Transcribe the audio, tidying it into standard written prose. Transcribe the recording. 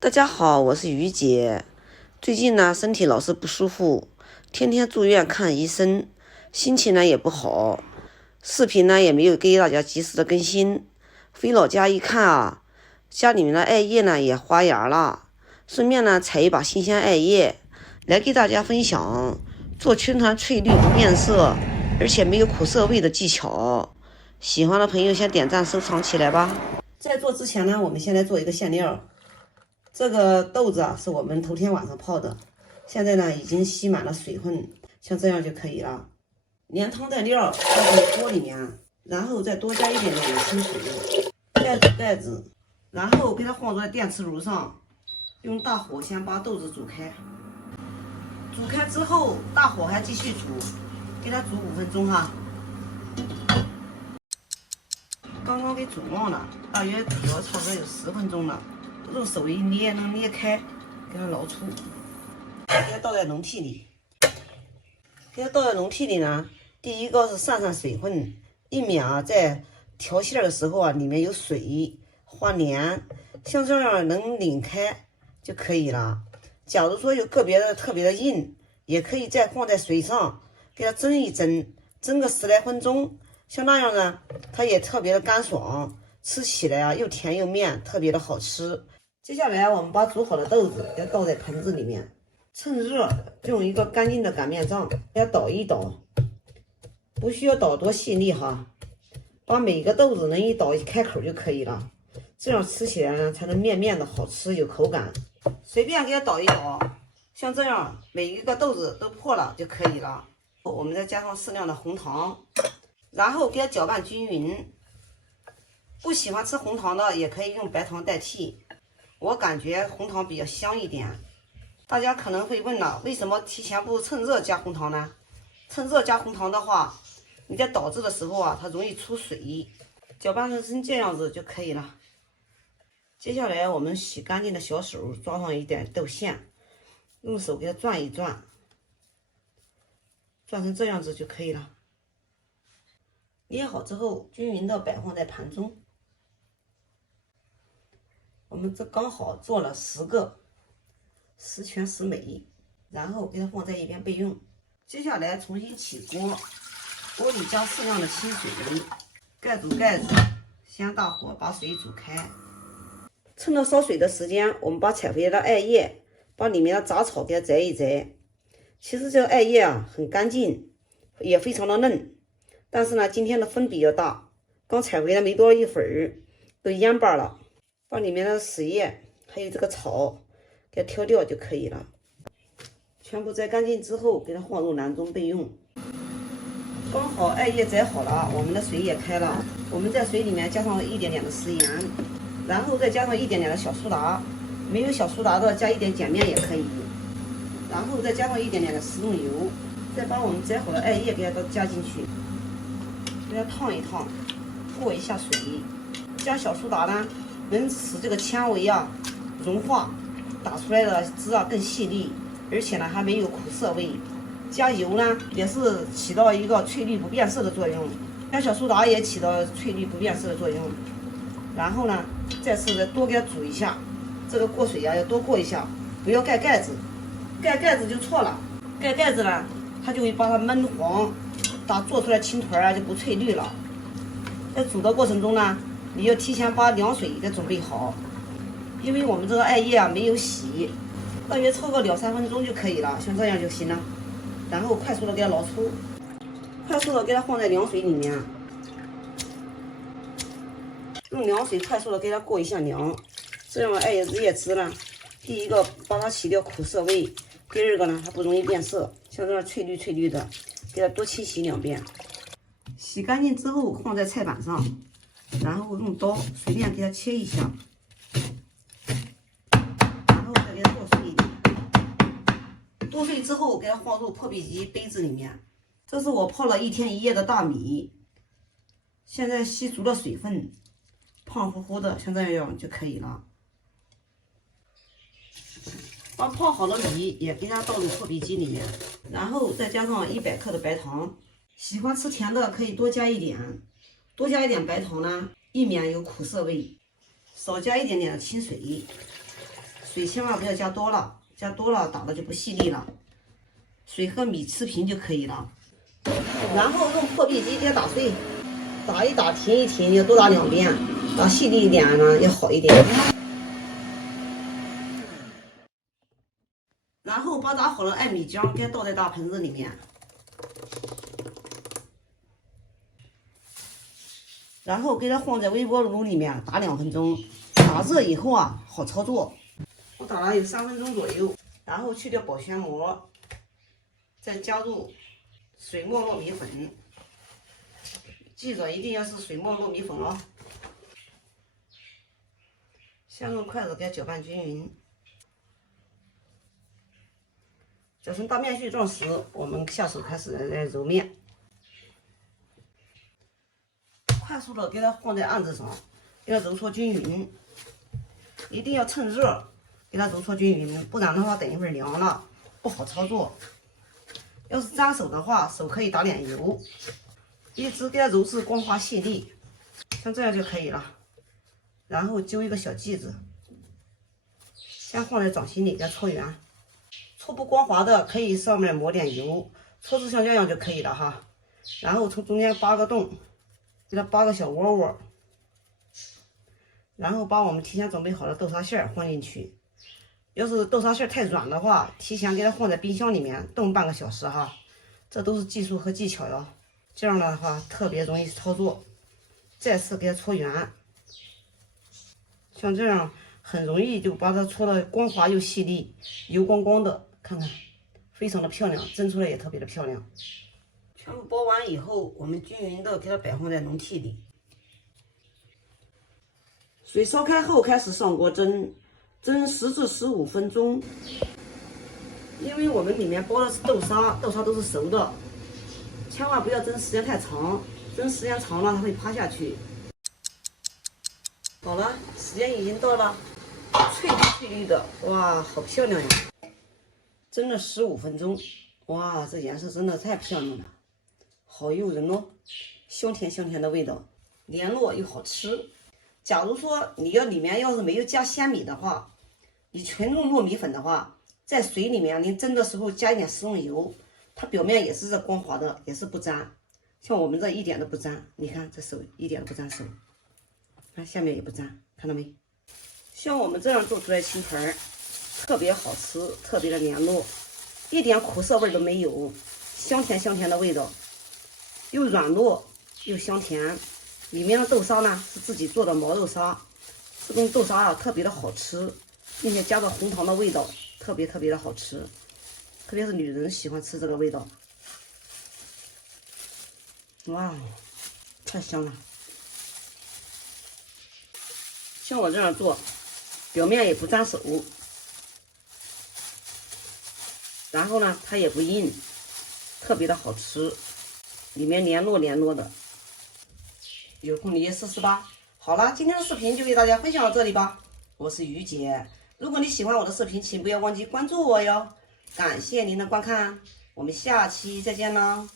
大家好，我是于姐。最近呢，身体老是不舒服，天天住院看医生，心情呢也不好，视频呢也没有给大家及时的更新。回老家一看啊，家里面的艾叶呢也发芽了，顺便呢采一把新鲜艾叶来给大家分享做青团翠绿不变色，而且没有苦涩味的技巧。喜欢的朋友先点赞收藏起来吧。在做之前呢，我们先来做一个馅料。这个豆子啊，是我们头天晚上泡的，现在呢已经吸满了水分，像这样就可以了。连汤带料放进锅里面，然后再多加一点点的清水，盖住盖子，然后给它放在电磁炉上，用大火先把豆子煮开。煮开之后，大火还继续煮，给它煮5分钟哈。刚刚给煮忘了，大约煮了差不多有10分钟了。用手一捏能捏开，给它捞出，给它倒在笼屉里。给它倒在笼屉里呢，第一个是散水分，以免啊在调馅的时候啊里面有水发黏，像这样能拧开就可以了。假如说有个别的特别的硬，也可以再放在水上给它蒸一蒸，蒸个10来分钟，像那样呢，它也特别的干爽，吃起来啊又甜又面，特别的好吃。接下来我们把煮好的豆子给它倒在盆子里面，趁热用一个干净的擀面杖给它捣一捣，不需要捣多细腻哈，把每个豆子能一捣开口就可以了，这样吃起来呢才能面面的好吃有口感。随便给它捣一捣，像这样每一个豆子都破了就可以了。我们再加上适量的红糖，然后给它搅拌均匀。不喜欢吃红糖的也可以用白糖代替，我感觉红糖比较香一点。大家可能会问了，为什么提前不趁热加红糖呢？趁热加红糖的话，你在捣制的时候啊，它容易出水。搅拌成这样子就可以了。接下来我们洗干净的小手抓上一点豆馅，用手给它转一转，转成这样子就可以了。捏好之后，均匀的摆放在盘中。我们这刚好做了10个，10全10美，然后给它放在一边备用。接下来重新起锅，锅里加适量的清水，盖住盖子，先大火把水煮开。趁着烧水的时间，我们把采回来的艾叶，把里面的杂草给它摘一摘。其实这个艾叶啊很干净，也非常的嫩，但是呢今天的风比较大，刚采回来没多一会儿，都蔫巴了。把里面的死叶还有这个草给它挑掉就可以了。全部摘干净之后，给它放入篮中备用。刚好艾叶摘好了，我们的水也开了，我们在水里面加上一点点的食盐，然后再加上一点点的小苏打，没有小苏打的加一点碱面也可以，然后再加上一点点的食用油，再把我们摘好的艾叶给它都加进去，给它烫一烫，过一下水。加小苏打呢，能使这个纤维啊融化，打出来的汁啊更细腻，而且呢还没有苦涩味。加油呢也是起到一个翠绿不变色的作用，加小苏打也起到翠绿不变色的作用。然后呢再次的多给它煮一下，这个过水呀要多过一下，不要盖盖子，盖盖子就错了，盖盖子呢它就会把它焖黄，做出来青团啊就不翠绿了。在煮的过程中呢，你要提前把凉水给准备好，因为我们这个艾叶啊没有洗，大约焯个2、3分钟就可以了，像这样就行了。然后快速的给它捞出，快速的给它放在凉水里面，用凉水快速的给它过一下凉，这样艾叶汁呢，第一个把它洗掉苦涩味，第二个呢它不容易变色，像这样翠绿翠绿的，给它多清洗2遍。洗干净之后放在菜板上，然后用刀随便给它切一下，然后再给它剁碎一点。剁碎之后，给它放入破壁机杯子里面。这是我泡了1天1夜的大米，现在吸足了水分，胖乎乎的，像这样就可以了。把泡好的米也给它倒入破壁机里面，然后再加上100克的白糖。喜欢吃甜的可以多加一点，多加一点白糖呢，避免有苦涩味。少加一点点的清水，水千万不要加多了，加多了打的就不细腻了。水和米持平就可以了。然后用破壁机给它打碎，打一打，停一停，要多打2遍，打细腻一点呢要好一点。然后把打好的艾米浆给它倒在大盆子里面，然后给它放在微波炉里面打2分钟，打热以后啊好操作。我打了有3分钟左右，然后去掉保鲜膜，再加入水磨糯米粉，记着一定要是水磨糯米粉哦。先用筷子给它搅拌均匀，搅成大面絮状时，我们下手开始来揉面。快速的给它放在案子上，给它揉搓均匀，一定要趁热给它揉搓均匀，不然的话等一会儿凉了不好操作。要是粘手的话，手可以打点油，一直给它揉至光滑细腻，像这样就可以了。然后揪一个小剂子，先放在掌心里给它搓圆，搓不光滑的可以上面抹点油，搓至像这样就可以了哈。然后从中间扒个洞，给它扒个小窝窝，然后把我们提前准备好的豆沙馅放进去。要是豆沙馅太软的话，提前给它放在冰箱里面冻半个小时哈，这都是技术和技巧哟。这样的话特别容易操作。再次给它搓圆，像这样很容易就把它搓的光滑又细腻，油光光的，看看非常的漂亮，蒸出来也特别的漂亮。全部包完以后，我们均匀的给它摆放在笼屉里。水烧开后开始上锅蒸，蒸10至15分钟。因为我们里面包的是豆沙，豆沙都是熟的，千万不要蒸时间太长，蒸时间长了它会趴下去。好了，时间已经到了，翠绿翠绿的，哇，好漂亮呀！蒸了15分钟，哇，这颜色真的太漂亮了，好诱人哦，香甜香甜的味道，联络又好吃。假如说你里面要是没有加鲜米的话，你全用糯米粉的话，在水里面你蒸的时候加一点食用油，它表面也是光滑的，也是不粘。像我们这一点都不粘，你看这手一点都不粘手，看下面也不粘，看到没？像我们这样做出来青盆特别好吃，特别的黏糯，一点苦涩味都没有，香甜香甜的味道，又软糯又香甜。里面的豆沙呢是自己做的毛豆沙，这种豆沙啊特别的好吃，并且加了红糖的味道，特别的好吃，特别是女人喜欢吃这个味道。哇，太香了！像我这样做，表面也不粘手，然后呢它也不硬，特别的好吃，里面黏糯的。有空你也试试吧。好了，今天的视频就给大家分享到这里吧。我是于姐，如果你喜欢我的视频，请不要忘记关注我哟。感谢您的观看，我们下期再见喽。